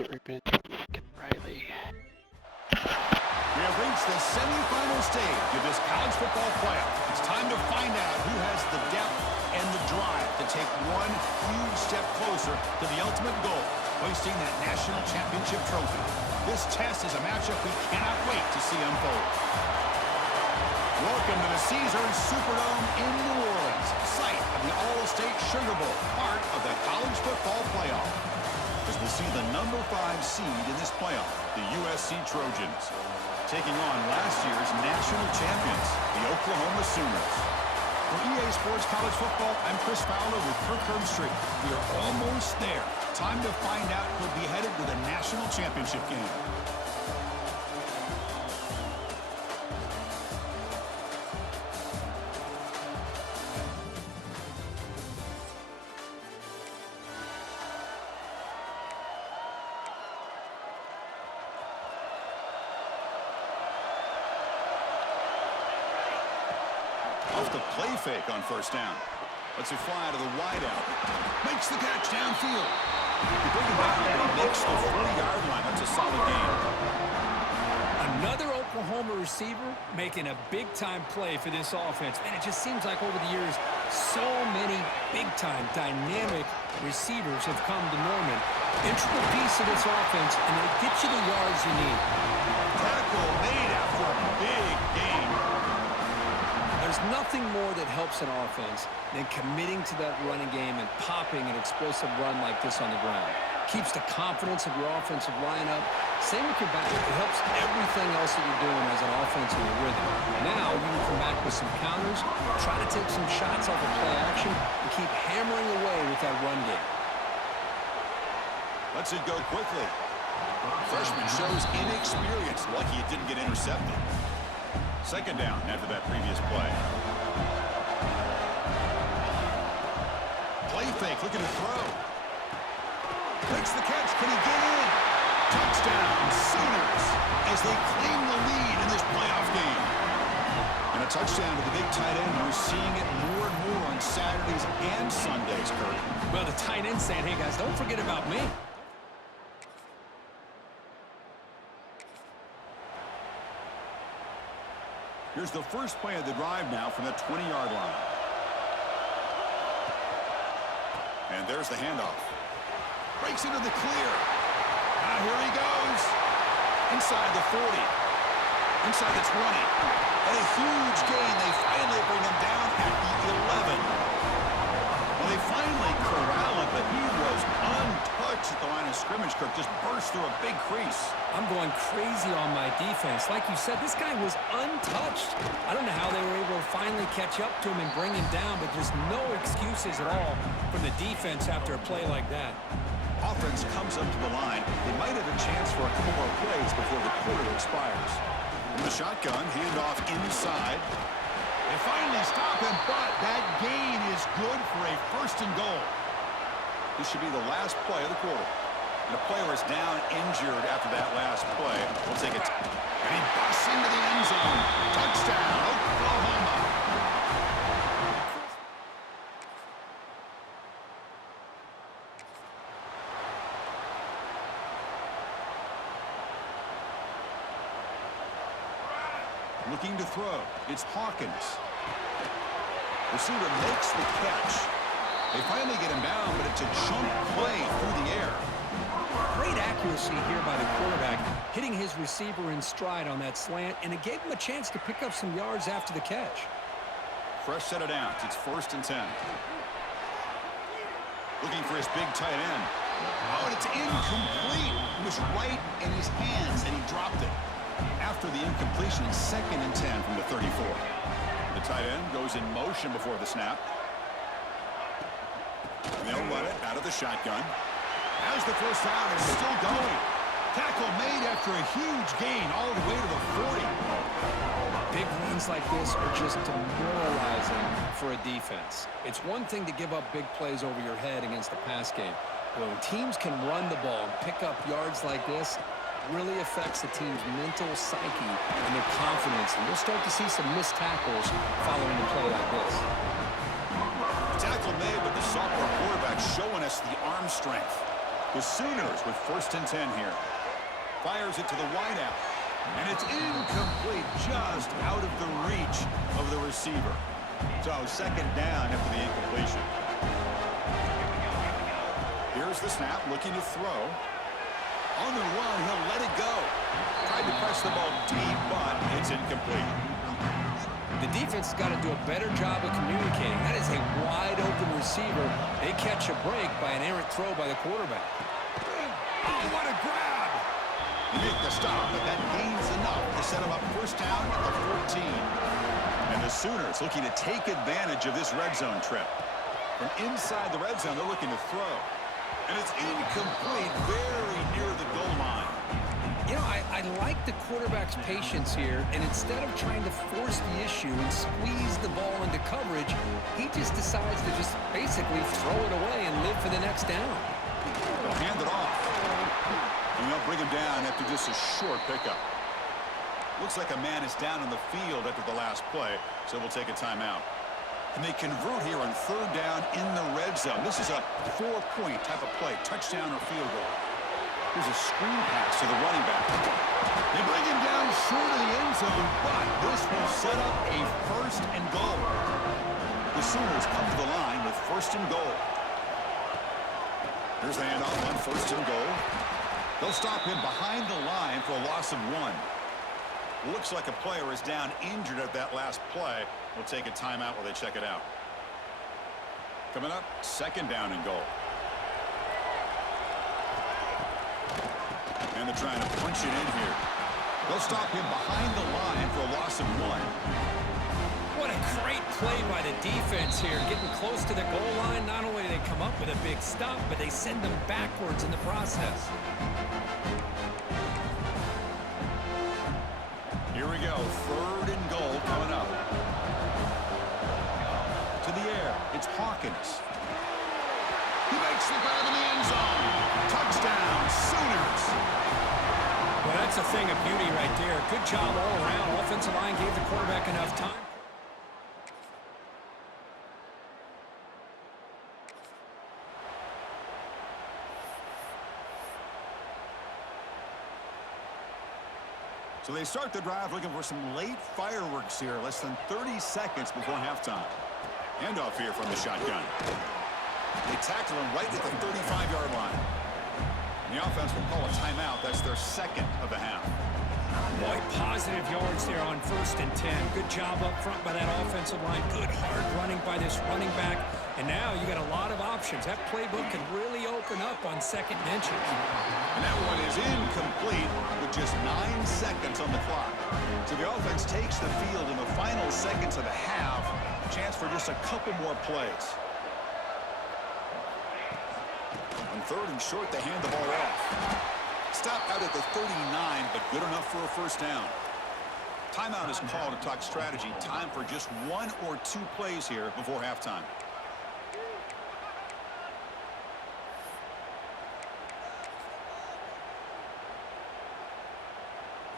get ripping into Lincoln Riley. We have reached the semifinal stage of this college football playoff. It's time to find out who has the depth and the drive to take one huge step closer to the ultimate goal, hoisting that national championship trophy. This test is a matchup we cannot wait to see unfold. Welcome to the Caesars Superdome in New Orleans, site of the All-State Sugar Bowl, part of the college football playoff. As we see the number 5 seed in this playoff, the USC Trojans, taking on last year's national champions, the Oklahoma Sooners. For EA Sports College Football, I'm Chris Fowler with Kirk Herbstreit. We are almost there. Time to find out who'll be headed to the national championship game. Off the play fake on first down. Lets it fly to the wideout. Makes the catch downfield. You bring it down, but he makes the 40-yard line. That's a solid game. Another Oklahoma receiver making a big-time play for this offense. And it just seems like over the years, so many big-time, dynamic receivers have come to Norman. Integral piece of this offense, and they get you the yards you need. Tackle made after a big game. There's nothing more that helps an offense than committing to that running game and popping an explosive run like this on the ground. Keeps the confidence of your offensive lineup. Same with your back. It helps everything else that you're doing as an offense in your rhythm. Now you can come back with some counters, try to take some shots off of play action, and keep hammering away with that run game. Lets it go quickly. Freshman shows inexperience, lucky it didn't get intercepted. Second down after that previous play. Play fake, looking to throw. Makes the catch, can he get in? Touchdown, Sooners, as they claim the lead in this playoff game. And a touchdown to the big tight end. We're seeing it more and more on Saturdays and Sundays, Kirk. Well, the tight end saying, hey guys, don't forget about me. Here's the first play of the drive now from the 20-yard line. And there's the handoff. Breaks into the clear. Here he goes. Inside the 40. Inside the 20. And a huge gain. They finally bring him down at the 11. Well, they finally corral him, but he was untouched at the line of scrimmage. Kirk just burst through a big crease. I'm going crazy on my defense. Like you said, this guy was untouched. I don't know how they were able to finally catch up to him and bring him down, but just no excuses at all from the defense after a play like that. Offense comes up to the line. They might have a chance for a couple more plays before the quarter expires. In the shotgun, handoff inside. They finally stop him, but that gain is good for a first and goal. This should be the last play of the quarter. And a player is down injured after that last play. We'll take it. And he busts into the end zone. Touchdown, Oklahoma. Looking to throw. It's Hawkins. Receiver makes the catch. They finally get him down, but it's a jump play through the air. Great accuracy here by the quarterback, hitting his receiver in stride on that slant, and it gave him a chance to pick up some yards after the catch. Fresh set of downs. It's 1st and 10. Looking for his big tight end. Oh, and it's incomplete. It was right in his hands, and he dropped it. After the incompletion, 2nd and 10 from the 34. The tight end goes in motion before the snap. And they'll run it out of the shotgun. As the first down is still going. Tackle made after a huge gain all the way to the 40. Big runs like this are just demoralizing for a defense. It's one thing to give up big plays over your head against the pass game. But when teams can run the ball and pick up yards like this, it really affects the team's mental psyche and their confidence. And we'll start to see some missed tackles following a play like this. Tackle made, but the sophomore quarterback showing us the arm strength. The Sooners with 1st and 10 here. Fires it to the wideout. And it's incomplete, just out of the reach of the receiver. So 2nd down after the incompletion. Here's the snap, looking to throw. On the run, he'll let it go. Tried to press the ball deep, but it's incomplete. The defense has got to do a better job of communicating. That is a wide-open receiver. They catch a break by an errant throw by the quarterback. Oh, what a grab! You make the stop, but that gains enough to set him up 1st down at the 14. And the Sooners looking to take advantage of this red zone trip. From inside the red zone, they're looking to throw. And it's incomplete, very near the goal line. You know, I like the quarterback's patience here, and instead of trying to force the issue and squeeze the ball into coverage, he just decides to just basically throw it away and live for the next down. They'll hand it off. And they'll bring him down after just a short pickup. Looks like a man is down on the field after the last play, so we'll take a timeout. And they convert here on 3rd down in the red zone. This is a 4-point type of play, touchdown or field goal. Here's a screen pass to the running back. They bring him down short of the end zone, but this will set up a 1st and goal. The Sooners come to the line with 1st and goal. Here's the handoff on 1st and goal. They'll stop him behind the line for a loss of 1. Looks like a player is down injured at that last play. We'll take a timeout while they check it out. Coming up, 2nd down and goal. And they're trying to punch it in here. They'll stop him behind the line for a loss of 1. What a great play by the defense here. Getting close to the goal line, not only do they come up with a big stop, but they send them backwards in the process. Here we go, 3rd and goal coming up. To the air, it's Hawkins. He makes the grab in the end zone. Touchdown, Sooners. Well, that's a thing of beauty right there. Good job all around. Offensive line gave the quarterback enough time. So they start the drive looking for some late fireworks here, less than 30 seconds before halftime. Handoff here from the shotgun. They tackle him right at the 35-yard line. And the offense will call a timeout. That's their 2nd of the half. Boy, positive yards there on 1st and 10. Good job up front by that offensive line. Good hard running by this running back. And now you got a lot of options. That playbook can really open up on 2nd and inches. And that one is incomplete with just 9 seconds on the clock. So the offense takes the field in the final seconds of the half. Chance for just a couple more plays. On 3rd and short, they hand the ball off. Stop out at the 39, but good enough for a 1st down. Timeout is called to talk strategy. Time for just 1 or 2 plays here before halftime.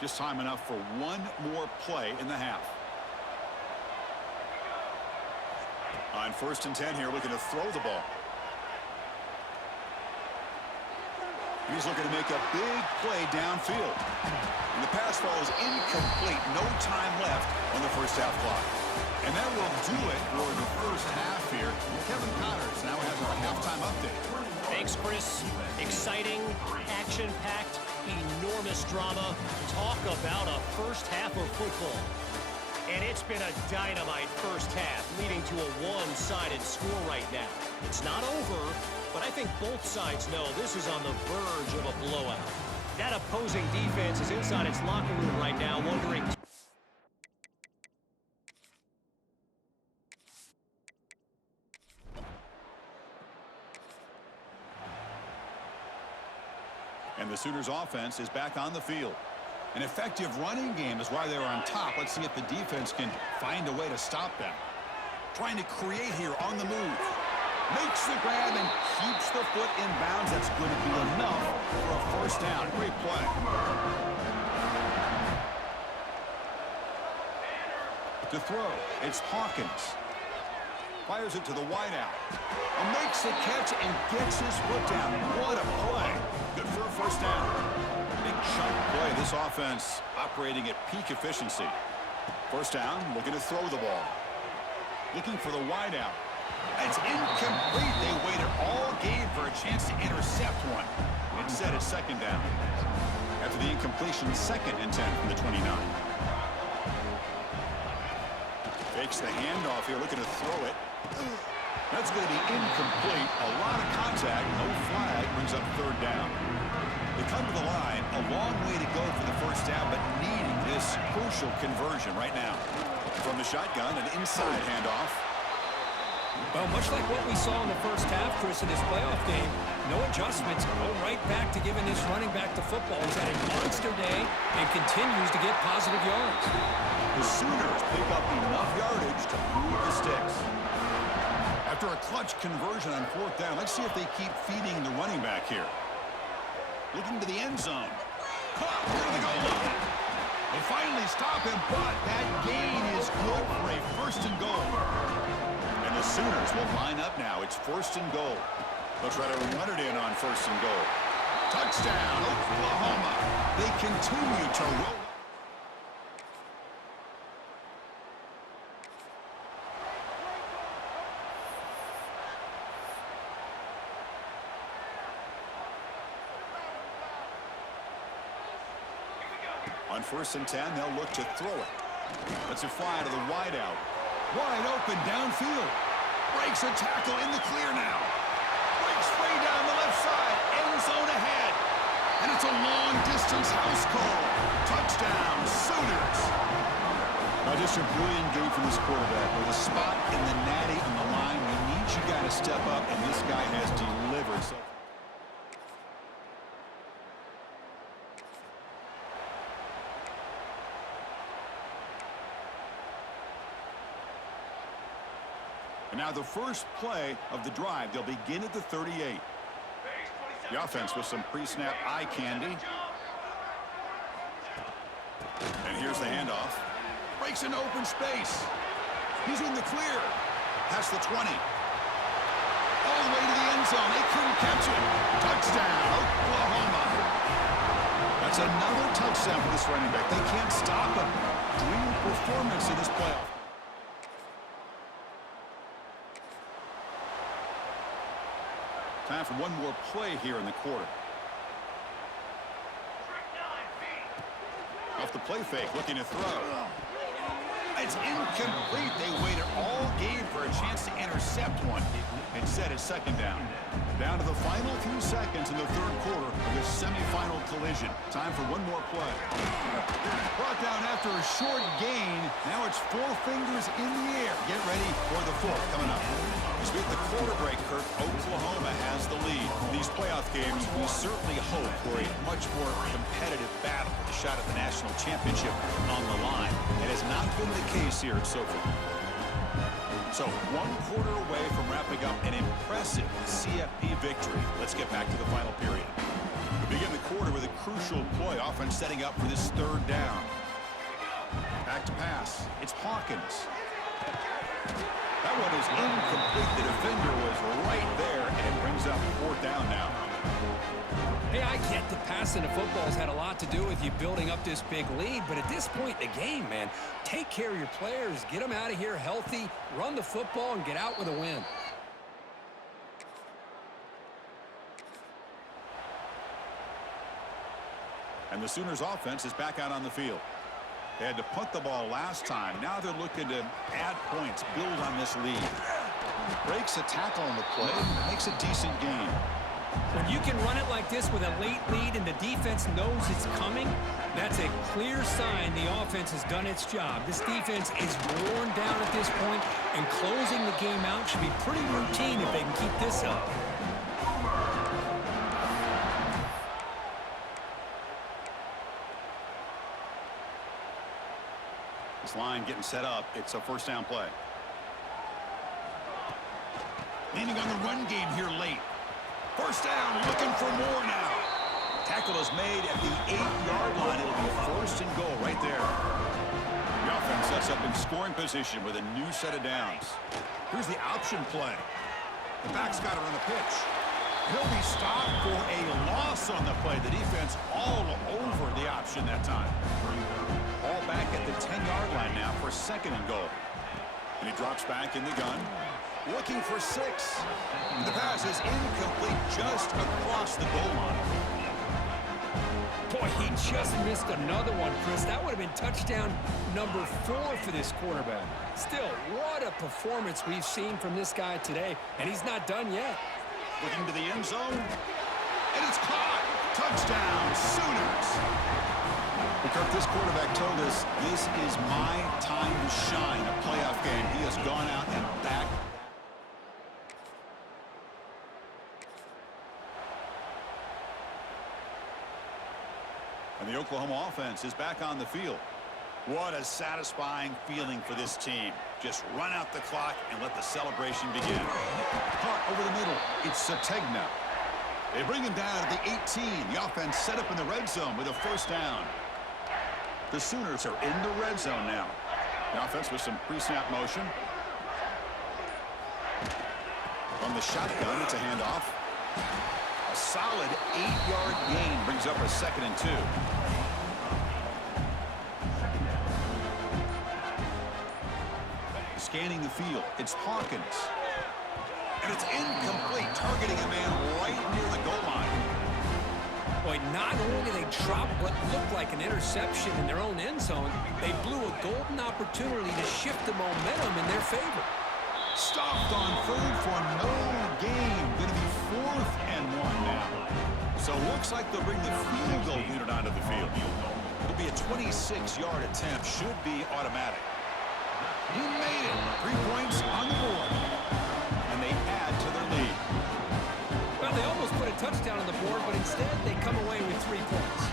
Just time enough for 1 more play in the half. On 1st and 10 here, looking to throw the ball. He's looking to make a big play downfield. And the pass ball is incomplete. No time left on the 1st half clock. And that will do it for the 1st half here. Kevin Connors now has our halftime update. Thanks, Chris. Exciting, action-packed, enormous drama. Talk about a 1st half of football. And it's been a dynamite 1st half, leading to a one-sided score right now. It's not over, but I think both sides know this is on the verge of a blowout. That opposing defense is inside its locker room right now, wondering... And the Sooners offense is back on the field. An effective running game is why they're on top. Let's see if the defense can find a way to stop them. Trying to create here on the move. Makes the grab and keeps the foot in bounds. That's going to be enough for a 1st down. Great play. To throw, it's Hawkins. Fires it to the wideout. And makes the catch and gets his foot down. What a play. Good for a first down. Big chunk play. This offense operating at peak efficiency. First down, looking to throw the ball. Looking for the wideout. It's incomplete. They waited all game for a chance to intercept one. Instead, it's second down. After the incompletion, 2nd and 10 from the 29. Fakes the handoff here, looking to throw it. That's going to be incomplete. A lot of contact, no flag, brings up 3rd down. They come to the line, a long way to go for the first down, but needing this crucial conversion right now. From the shotgun, an inside handoff. Well, much like what we saw in the first half, Chris, in this playoff game, no adjustments, go right back to giving this running back the football. He's had a monster day and continues to get positive yards. The Sooners pick up enough yardage to move the sticks. After a clutch conversion on 4th down, let's see if they keep feeding the running back here. Looking to the end zone. Caught near the goal line. They finally stop him, but that gain is good for a 1st and goal. And the Sooners will line up now. It's 1st and goal. They'll try to run it in on 1st and goal. Touchdown, Oklahoma. They continue to roll. On 1st and 10, they'll look to throw it. Let's it fly to the wideout. Wide open downfield. Breaks a tackle in the clear now. Breaks free down the left side. End zone ahead. And it's a long-distance house call. Touchdown, Sooners. Now just a brilliant game from this quarterback. With a spot in the natty on the line, we need you guys to step up, and this guy has delivered. So now the first play of the drive, they'll begin at the 38. The offense with some pre-snap eye candy. And here's the handoff. Breaks into open space. He's in the clear. Past the 20. All the way to the end zone. They couldn't catch it. Touchdown, Oklahoma. That's another touchdown for this running back. They can't stop him. Dream performance in this playoff. Time for one more play here in the quarter. Off the play fake, looking to throw. It's incomplete. They waited all game for a chance to intercept one. Instead, it's 2nd down. Down to the final few seconds in the 3rd quarter of this semifinal collision. Time for one more play. Brought down after a short gain. Now it's 4 fingers in the air. Get ready for the 4th coming up. As we hit the quarter break, Kirk, Oklahoma has the lead. These playoff games, we certainly hope for a much more competitive battle. A shot at the national championship on the line. It has not been the case here at SoFi. So 1 quarter away from wrapping up an impressive CFP victory. Let's get back to the final period. We begin the quarter with a crucial play, offense setting up for this 3rd down. Back to pass. It's Hawkins. That one is incomplete. The defender was right there, and it brings up 4th down now. Hey, I get the passing of football has had a lot to do with you building up this big lead, but at this point in the game, man, take care of your players, get them out of here healthy, run the football, and get out with a win. And the Sooners offense is back out on the field. They had to punt the ball last time. Now they're looking to add points, build on this lead. Breaks a tackle on the play, makes a decent gain. When you can run it like this with a late lead and the defense knows it's coming, that's a clear sign the offense has done its job. This defense is worn down at this point, and closing the game out should be pretty routine if they can keep this up. This line getting set up. It's a 1st down play. Leaning on the run game here late. 1st down, looking for more now. Tackle is made at the 8-yard line. It'll be 1st and goal right there. The offense us up in scoring position with a new set of downs. Here's the option play. The back's got it on the pitch. He'll be stopped for a loss on the play. The defense all over the option that time. All back at the 10-yard line now for 2nd and goal. And he drops back in the gun. Looking for 6. The pass is incomplete just across the goal line. Boy, he just missed another one, Chris. That would have been touchdown number 4 for this quarterback. Still, what a performance we've seen from this guy today, and he's not done yet. Looking to the end zone, and it's caught. Touchdown, Sooners. Kirk, this quarterback told us this is my time to shine, a playoff game. He has gone out and back. And the Oklahoma offense is back on the field. What a satisfying feeling for this team. Just run out the clock and let the celebration begin. Caught over the middle. It's Sategna. They bring him down at the 18. The offense set up in the red zone with a 1st down. The Sooners are in the red zone now. The offense with some pre-snap motion. From the shotgun, it's a handoff. A solid 8-yard gain brings up a 2nd and 2. Scanning the field, it's Hawkins. And it's incomplete, targeting a man right near the goal line. Boy, not only did they drop what looked like an interception in their own end zone, they blew a golden opportunity to shift the momentum in their favor. Stopped on 3rd for no gain. Going to be 4th and 1 now. So looks like they'll bring the field goal unit onto the field. It'll be a 26-yard attempt. Should be automatic. He made it. 3 points on the board. And they add to their lead. Well, they almost put a touchdown on the board, but instead they come away with 3 points.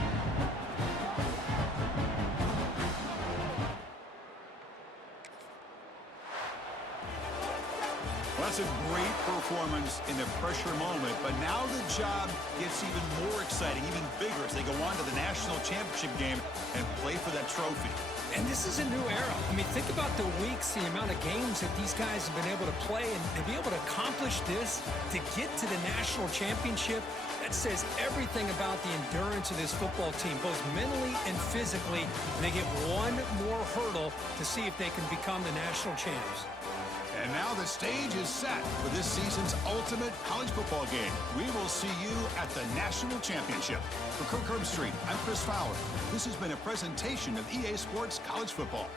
Well, that's a great performance in the pressure moment, but now the job gets even more exciting, even bigger as they go on to the national championship game and play for that trophy. And this is a new era. I mean, think about the weeks, the amount of games that these guys have been able to play, and to be able to accomplish this, to get to the national championship, that says everything about the endurance of this football team, both mentally and physically. And they get one more hurdle to see if they can become the national champs. And now the stage is set for this season's ultimate college football game. We will see you at the national championship. For Kirk Herbstreit, I'm Chris Fowler. This has been a presentation of EA Sports College Football.